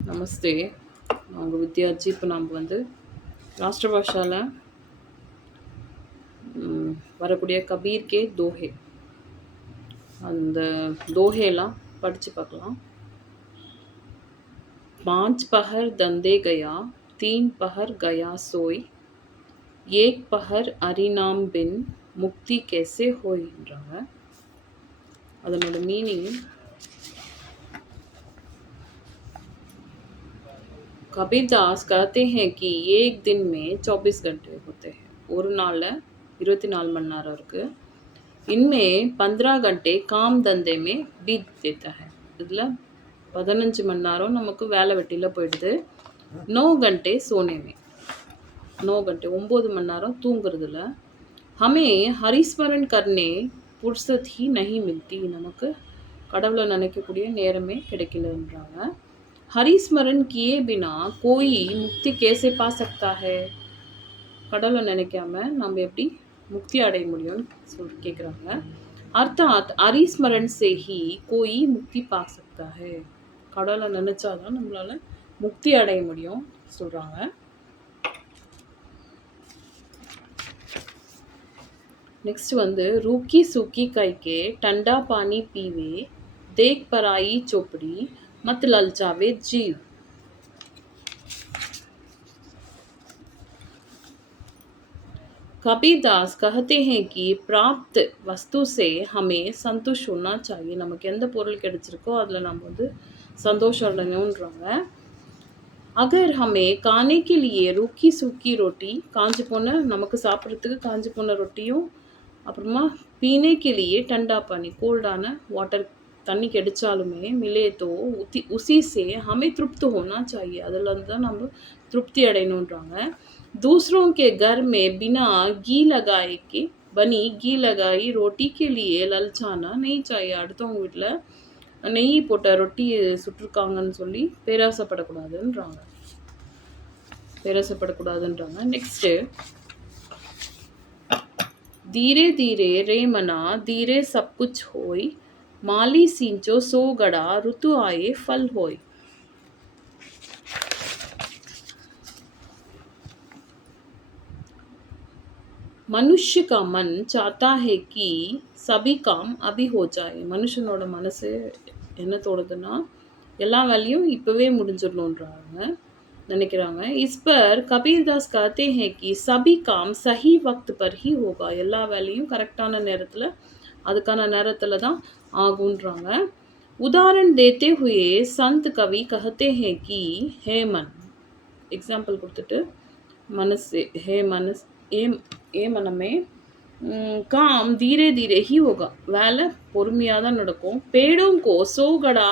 நமஸ்தே. நான் உங்கள் வித்யார்ஜி. இப்போ நாம் வந்து ராஷ்டிரபாஷாவில் வரக்கூடிய கபீர் கே தோஹே, அந்த தோஹேலாம் படித்து பார்க்கலாம். 5 பஹர் தந்தே கயா, 3 பஹர் கயா சோய், 1 பஹர் அரிநாம் பின் முக்தி கேசே ஹோய்ன்றாங்க. அதனோட மீனிங், कबीर दास कहते हैं कि एक दिन में 24 घंटे होते हैं. ஒரு நாளில் 24 மணி நேரம் இருக்குது. इनमें 15 घंटे काम धंधे में बीत देता है. இதில் 15 மணி நேரம் நமக்கு வேலை வெட்டியில் போயிடுது. 9 घंटे सोने में, 9 घंटे 9 மணி நேரம் தூங்குறதுல. हमें हरिस्मरण करने फुर्सत ही नहीं मिलती. நமக்கு கடவுளை நினைக்கக்கூடிய நேரமே கிடைக்கலன்றாங்க. हरिस्मरण किए बिना कोई मुक्ति कैसे पा सकता है. கடவுளை நினைக்காம நம்ம எப்படி முக்தி அடைய முடியும்னு கேட்குறாங்க. அர்த்தாத் हरिस्मरण से ही कोई मुक्ति पा सकता है. கடவுளை நினைச்சாதான் நம்மளால முக்தி அடைய முடியும் சொல்கிறாங்க. நெக்ஸ்ட் வந்து रूखी सूखी कह के ठंडा पानी पीवे, देख पराई चोपड़ी मत ललचावे जीव. कबीर दास कहते हैं कि प्राप्त वस्तु से हमें संतुष्ट होना चाहिए. நமக்கு எந்த பொருள் கிடைச்சிருக்கோ அதில் நம்ம வந்து சந்தோஷம் அடையணுன்றாங்க. अगर हमें खाने के लिए रूखी सूखी रोटी, காஞ்சி போன நமக்கு சாப்பிட்றதுக்கு காஞ்சி போன ரொட்டியும், அப்புறமா पीने के लिए ठंडा पानी, கோல்டான வாட்டர் தண்ணி கிடைச்சாலுமே மிலே தோ உசி சே ஹமே திருப்தி ஹோனா சாஹியே, அதில் வந்து தான் நம்ம திருப்தி அடையணுன்றாங்க. दूसरों के घर में बिना घी लगाए के बनी घी लगाई रोटी के लिए ललचाना नहीं चाहिए. அடுத்தவங்க வீட்டில் நெய் போட்ட ரொட்டி சுட்டிருக்காங்கன்னு சொல்லி பேராசைப்படக்கூடாதுன்றாங்க. நெக்ஸ்ட்டு, धीरे धीरे रे मना धीरे सब कुछ होय, माली सिंचो सो गड़ा ऋतु आए फल होय. मनुष्य का मन चाहता है कि सभी काम अभी हो जाए. மனுஷனோட மனசு என்ன தோணுதுன்னா எல்லா வேலையும் இப்போவே முடிஞ்சிடணுன்றாங்க நினைக்கிறாங்க. इस पर कबीर दास कहते हैं कि सभी काम सही वक्त पर ही होगा. எல்லா வேலையும் கரெக்டான நேரத்தில், அதுக்கான நேரத்தில் தான் ஆகுன்றாங்க. उदाहरण देते हुए संत कवि कहते हैं कि हे मन, एग्जाम्पल கொடுத்துட்டு मनसे हे मनस ए मनमे काम धीरे धीरे ही होगा. வேலை பொறுமையாக தான் நடக்கும். पेड़ों को सो गड़ा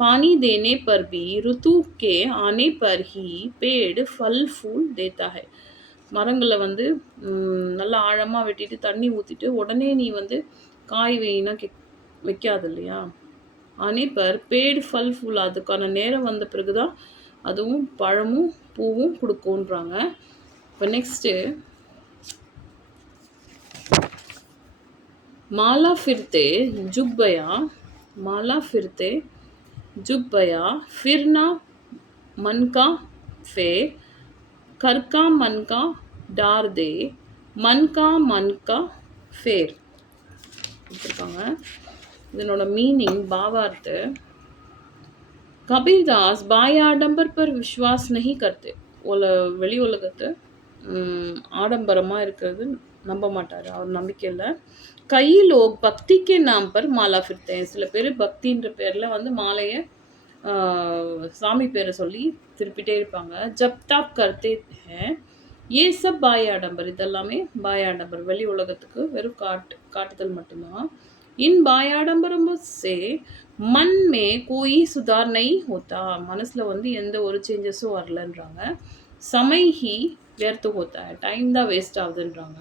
पानी देने पर भी ऋतु के आने पर ही पेड़ फल फूल देता है. மரங்களை வந்து நல்லா ஆழமாக வெட்டிட்டு தண்ணி ஊற்றிட்டு உடனே நீ வந்து காய் வைனா வைக்காது இல்லையா. ஆனே பர் பேடு ஃபல் ஃபுல், அதுக்கான நேரம் வந்த பிறகு தான் அதுவும் பழமும் பூவும் கொடுக்குன்றாங்க. இப்போ நெக்ஸ்ட்டு, माला फिरते जुग बया, माला फिरते जुग बया, फिरना मन का फेर, कर का मन का डार दे, मन का फेर கொடுத்துருக்காங்க. இதனோட மீனிங், பாவார்த்து, கபீர் தாஸ் பாய் ஆடம்பர் பர் விஸ்வாஸ் நஹி கர்த்தே. வெளி உலகத்தை ஆடம்பரமாக இருக்கிறது நம்ப மாட்டார், அவர் நம்பிக்கை இல்லை. கை லோக் பக்திக்கே நாம் பர் மாலா ஃபிர்த்தேன். சில பேர் பக்தின்ற பேரில் வந்து மாலையை சாமி பேரை சொல்லி திருப்பிட்டே இருப்பாங்க. ஜப் தாப் கர்த்தே ஹேன் ஏ சப் பாய் ஆடம்பர், இதெல்லாமே பாய் ஆடம்பர், வெளி உலகத்துக்கு வெறும் காட்டுதல் மட்டும்தான். இன் பாய் ஆடம்பரம் சே மன் மே கோயி சுதார் நை ஹோத்தா, மனசில் வந்து எந்த ஒரு சேஞ்சஸும் வரலன்றாங்க. சமை ஹி व्यर्थ होता है, टाइम தான் வேஸ்ட் ஆகுதுன்றாங்க.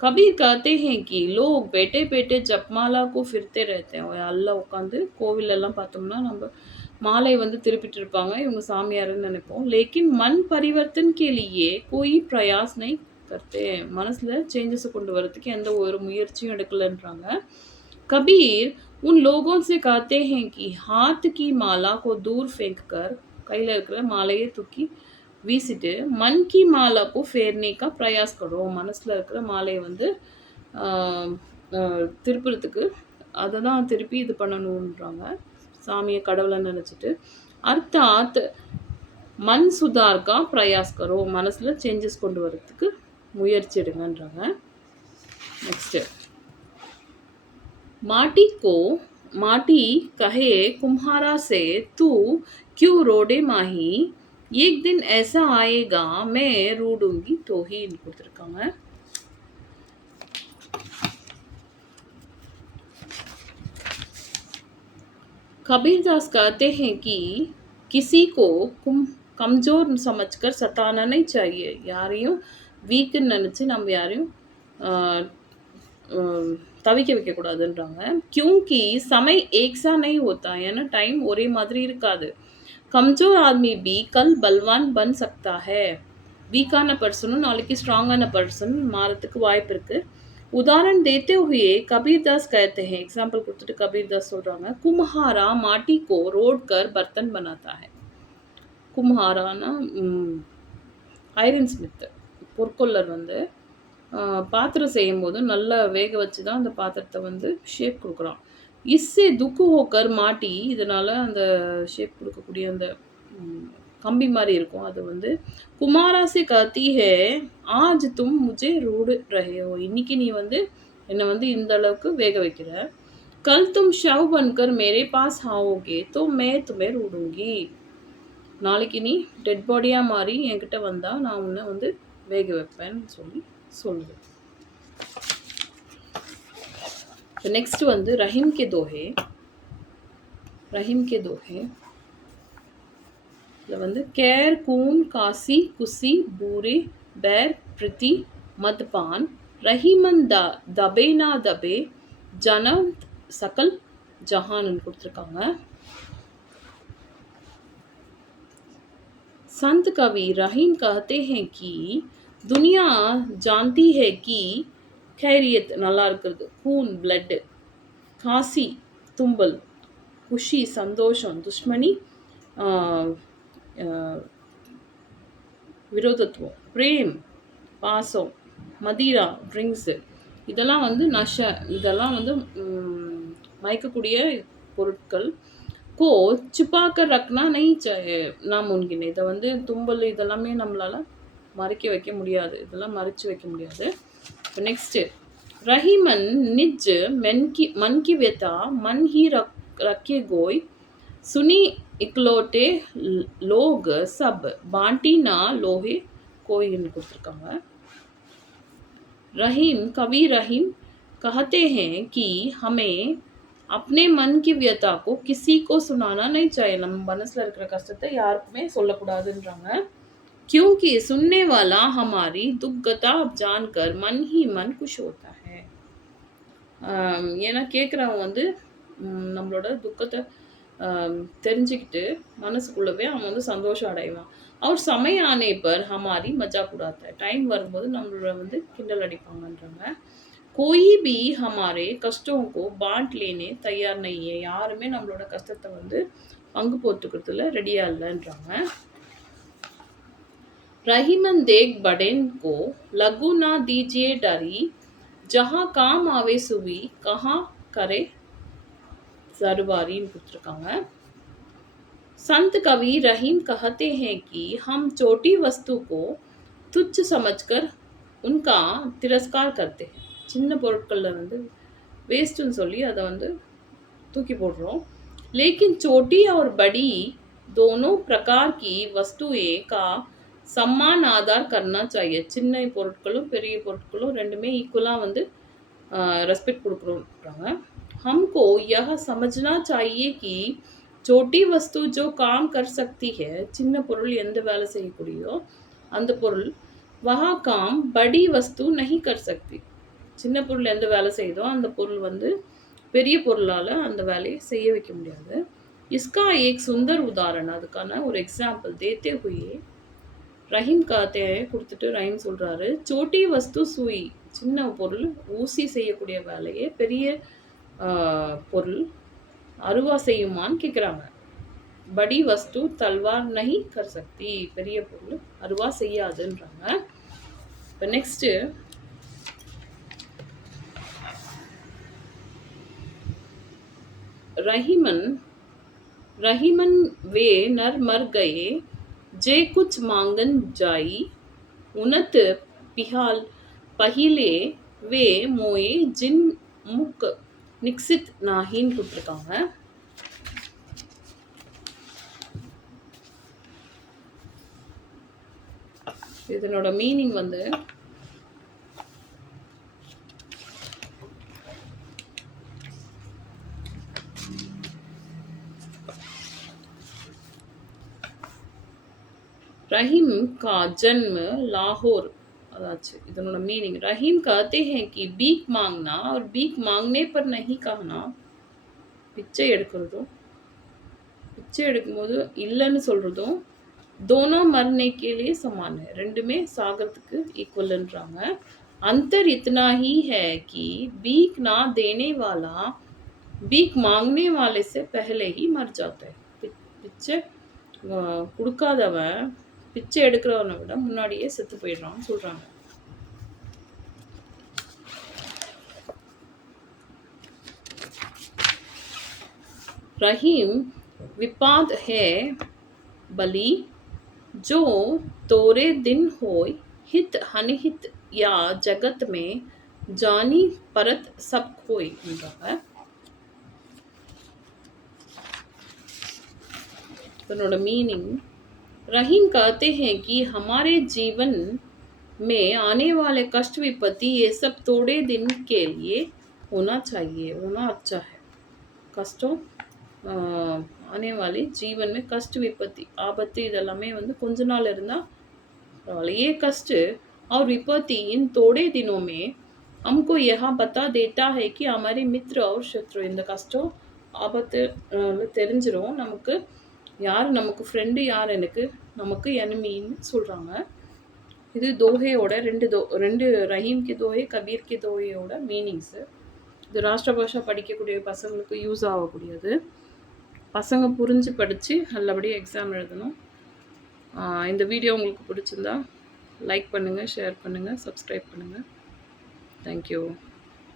कबीर कहते हैं कि लोग बैठे बैठे जपमाला को फिरते रहते हैं. எல்லாம் உட்காந்து கோவிலெல்லாம் பார்த்தோம்னா நம்ம மாலை வந்து திருப்பிட்டு இருப்பாங்க, இவங்க சாமியாருன்னு நினைப்போம். लेकिन मन परिवर्तन के लिए कोई प्रयास नहीं करते. மனசில் சேஞ்சஸை கொண்டு வரதுக்கு எந்த ஒரு முயற்சியும் எடுக்கலன்றாங்க. कबीर उन लोगों से कहते हैं कि हाथ की माला को दूर फेंक कर கையில் இருக்கிற மாலையை தூக்கி வீசிட்டு மன் கி மாலா को फेरने का प्रयास करो, மனசில் இருக்கிற மாலையை வந்து திருப்புறதுக்கு அதை தான் திருப்பி இது பண்ணணுன்றாங்க, சாமியை கடவுளை நினச்சிட்டு. அர்த்தாத் மன் சுதார் கா பிரயாஸ் கரோ, மனசில் சேஞ்சஸ் கொண்டு வரதுக்கு முயற்சி எடுங்கன்றாங்க. नेक्स्ट माटी कहे कुम्हारा से तू क्यों रोडे माही, एक दिन ऐसा आएगा मैं रूडूंगी तो ही கொடுத்துருக்காங்க. कबीरदास कहते हैं कि किसी को कमजोर समझकर सताना नहीं चाहिए, யாரையும் வீக்குன்னு நினச்சி நம்ம யாரையும் தவிக்க வைக்கக்கூடாதுன்றாங்க. क्योंकि समय एक सा नहीं होता, ஏன்னா டைம் ஒரே மாதிரி இருக்காது. கம்ஜோர் ஆத்மி भी कल बलवान बन सकता है, வீக்கான பர்சனும் நாளைக்கு ஸ்ட்ராங்கான பர்சன் மாறத்துக்கு வாய்ப்பு இருக்கு. उदाहरण देते हुए कबीरदास कहते हैं, एग्जाम्पल கொடுத்துட்டு கபீர்தாஸ் சொல்றாங்க, कुम्हारा माटी को रोड कर बर्तन बनाता है. कुम्हाराना ஐரன் ஸ்மித், பொற்கொல்லர் வந்து பாத்திரம் செய்யும் போது நல்லா வேக வச்சு தான் அந்த பாத்திரத்தை வந்து ஷேப் கொடுக்குறான். இஸ்ஸே துக்கு ஹோக்கர் மாட்டி, இதனால் அந்த ஷேப் கொடுக்கக்கூடிய அந்த கம்பி மாதிரி இருக்கும், அது வந்து குமாராசி கத்தி ஹே ஆஜ் தும் முஜே ரூடு ரஹே, இன்னைக்கு நீ வந்து என்னை வந்து இந்த அளவுக்கு வேக வைக்கிற, கல் தும் ஷவ் பன்கர் மேரே பாஸ் ஆவோகே தோ மே துமே ரூடுங்கி, நாளைக்கு நீ டெட் பாடியாக மாறி என்கிட்ட வந்தால் நான் உன்னை வந்து வேக வைப்பேன்னு சொல்லி சொல்லுது. नेक्स्ट வந்து रहीम के दोहे இதில் வந்து கேர் கூன் காசி குசி பூரே பேர் பிரித்தி மத்பான் ரஹீமன் தபே நா தபே ஜனந்த் சகல் ஜஹான் கொடுத்துருக்காங்க. संत कवि रहीम कहते हैं कि दुनिया जानती है कि खैरियत நல்லா இருக்கிறது, खून ब्लड, காசி தும்பல், குஷி சந்தோஷம், துஷ்மணி விரோதத்துவம், பிரேம் பாசம், மதிரா ட்ரிங்க்ஸு, இதெல்லாம் வந்து இதெல்லாம் வந்து மயக்கக்கூடிய பொருட்கள். को छुपाकर रखना नहीं चाहिए नामुमकिन, இதை வந்து தும்பல் இதெல்லாமே நம்மளால் மறைக்க வைக்க முடியாது, இதெல்லாம் மறைச்சு வைக்க முடியாது. नेक्स्ट रहीमन निज मन की व्यथा मन ही रखे गोई, सुनी इकलौटे लोग सब बांटी ना लोहे कोईன்னு கொடுத்துருக்காங்க. कवि रहीम कहते हैं कि हमें अपने मन की व्यथा को किसी को सुनाना नहीं चाहिए, நம்ம மனசில் இருக்கிற கஷ்டத்தை யாருக்குமே சொல்லக்கூடாதுன்றாங்க. क्योंकि सुनने वाला हमारी दुर्गता जानकर मन ही मन खुश होता है, ஏன்னா கேட்குறவன் வந்து நம்மளோட துக்கத்தை தெரிஞ்சுக்கிட்டு மனசுக்குள்ளவே அவன் வந்து சந்தோஷம் அடைவான். और समय आने पर हमारी मजाक उड़ाता है, டைம் வரும்போது நம்மளோட வந்து கிண்டல் அடிப்பாங்கன்றாங்க. कोई भी हमारे कष्टों को बांट लेने तैयार नहीं है, யாருமே நம்மளோட கஷ்டத்தை வந்து பங்கு போட்டுக்கிறதுல ரெடியாக இல்லைன்றாங்க. रहीमन देख बड़ेन को लगू ना दीजिए डरी, जहाँ काम आवे सुवी कहाँ करे जरबारीன்னு கொடுத்துருக்காங்க. संत कवि रहीम कहते हैं कि हम छोटी वस्तु को तुच्छ समझकर उनका तिरस्कार करते हैं, சின்ன பொருட்களில் வந்து வேஸ்ட்டுன்னு சொல்லி அதை வந்து தூக்கி போடுறோம். लेकिन छोटी और बड़ी दोनों प्रकार की वस्तुएं का सम्मान आदर करना चाहिए, சின்ன பொருட்களும் பெரிய பொருட்களும் ரெண்டுமே ஈக்குவலாக வந்து ரெஸ்பெக்ட் கொடுக்குறோன்றாங்க. हमको यह समझना चाहिए कि छोटी वस्तु जो काम कर सकती है, சின்ன பொருள் எந்த வேலை செய்யக்கூடியோ அந்த பொருள் वह काम बड़ी वस्तु नहीं कर सकती, சின்ன பொருள் எந்த வேலை செய்யுதோ அந்த பொருள் வந்து பெரிய பொருளால் அந்த வேலையை செய்ய வைக்க முடியாது. इसका एक सुंदर उदाहरण, அதுக்கான ஒரு எக்ஸாம்பிள் देते हुए ரஹீம் காத்தே கொடுத்துட்டு ரஹீம் சொல்கிறாரு, சோட்டி வஸ்து சூய், சின்ன பொருள் ஊசி செய்யக்கூடிய வேலையை பெரிய பொருள் அருவா செய்யுமான்னு கேட்குறாங்க. बड़ी वस्तु तलवार नहीं कर सकती. பெரிய பொருள் அருவா செய்யாதுன்றாங்க. இப்போ நெக்ஸ்ட்டு रहीमन रहीमन वे नर मर गए जे कुछ मांगन जाई उनत पिहाल पहिले वे मोए जिन मुक निक्सित नाहिன்னு கொடுத்துருக்காங்க. இதனோட மீனிங் வந்து रहीम का जन्म लाहौर अच्छा इधर मीनिंग रहीम कहते हैं कि भीख मांगना और भीख मांगने पर नहीं कहना பிச்சை எடுக்கிறதும் பிச்சை எடுக்கும்போது இல்லைன்னு சொல்கிறதும் दोनों मरने के लिए समान है ரெண்டுமே சாகிறதுக்கு ஈக்குவல்ன்றாங்க. अंतर इतना ही है कि भीख ना देने वाला भीख मांगने वाले से पहले ही मर जाता है. பிச்சை கொடுக்காதவன் பிச்சை எடுக்கிறவனை விட முன்னாடியே செத்து போயிடுறான்னு சொல்கிறாங்க. रहीम विपाद है बली जो तोरे दिन होय हित हनिहित या जगत में जानी परत सब खोय என்றாங்க. उन्होंने मीनिंग रहीम कहते हैं कि हमारे जीवन में आने वाले कष्ट विपत्ति ये सब थोड़े दिन के लिए होना चाहिए होना अच्छा है. कष्टों आने वाले जीवन में कष्ट विपत्ति आपत्ति இதெல்லாமே வந்து கொஞ்ச நாள் இருந்தால் परवाइल्ला. ये कष्ट और विपत्ति इन थोड़े दिनों में हमको यह बता देता है कि हमारे मित्र और शत्रु இந்த கஷ்டம் ஆபத்து தெரிஞ்சிரும் நமக்கு யார் நமக்கு ஃப்ரெண்டு யார் எனக்கு நமக்கு எனிமின்னு சொல்கிறாங்க. இது தோஹையோட ரெண்டு ரஹீம் கி தோஹை கபீர் கி தோஹையோட மீனிங்ஸு. இது ராஷ்டிர பாஷா படிக்கக்கூடிய பசங்களுக்கு யூஸ் ஆகக்கூடியது. பசங்க புரிஞ்சு படித்து நல்லபடியாக எக்ஸாம் எழுதணும். இந்த வீடியோ உங்களுக்கு பிடிச்சிருந்தா லைக் பண்ணுங்கள், ஷேர் பண்ணுங்கள், சப்ஸ்கிரைப் பண்ணுங்கள். தேங்க்யூ.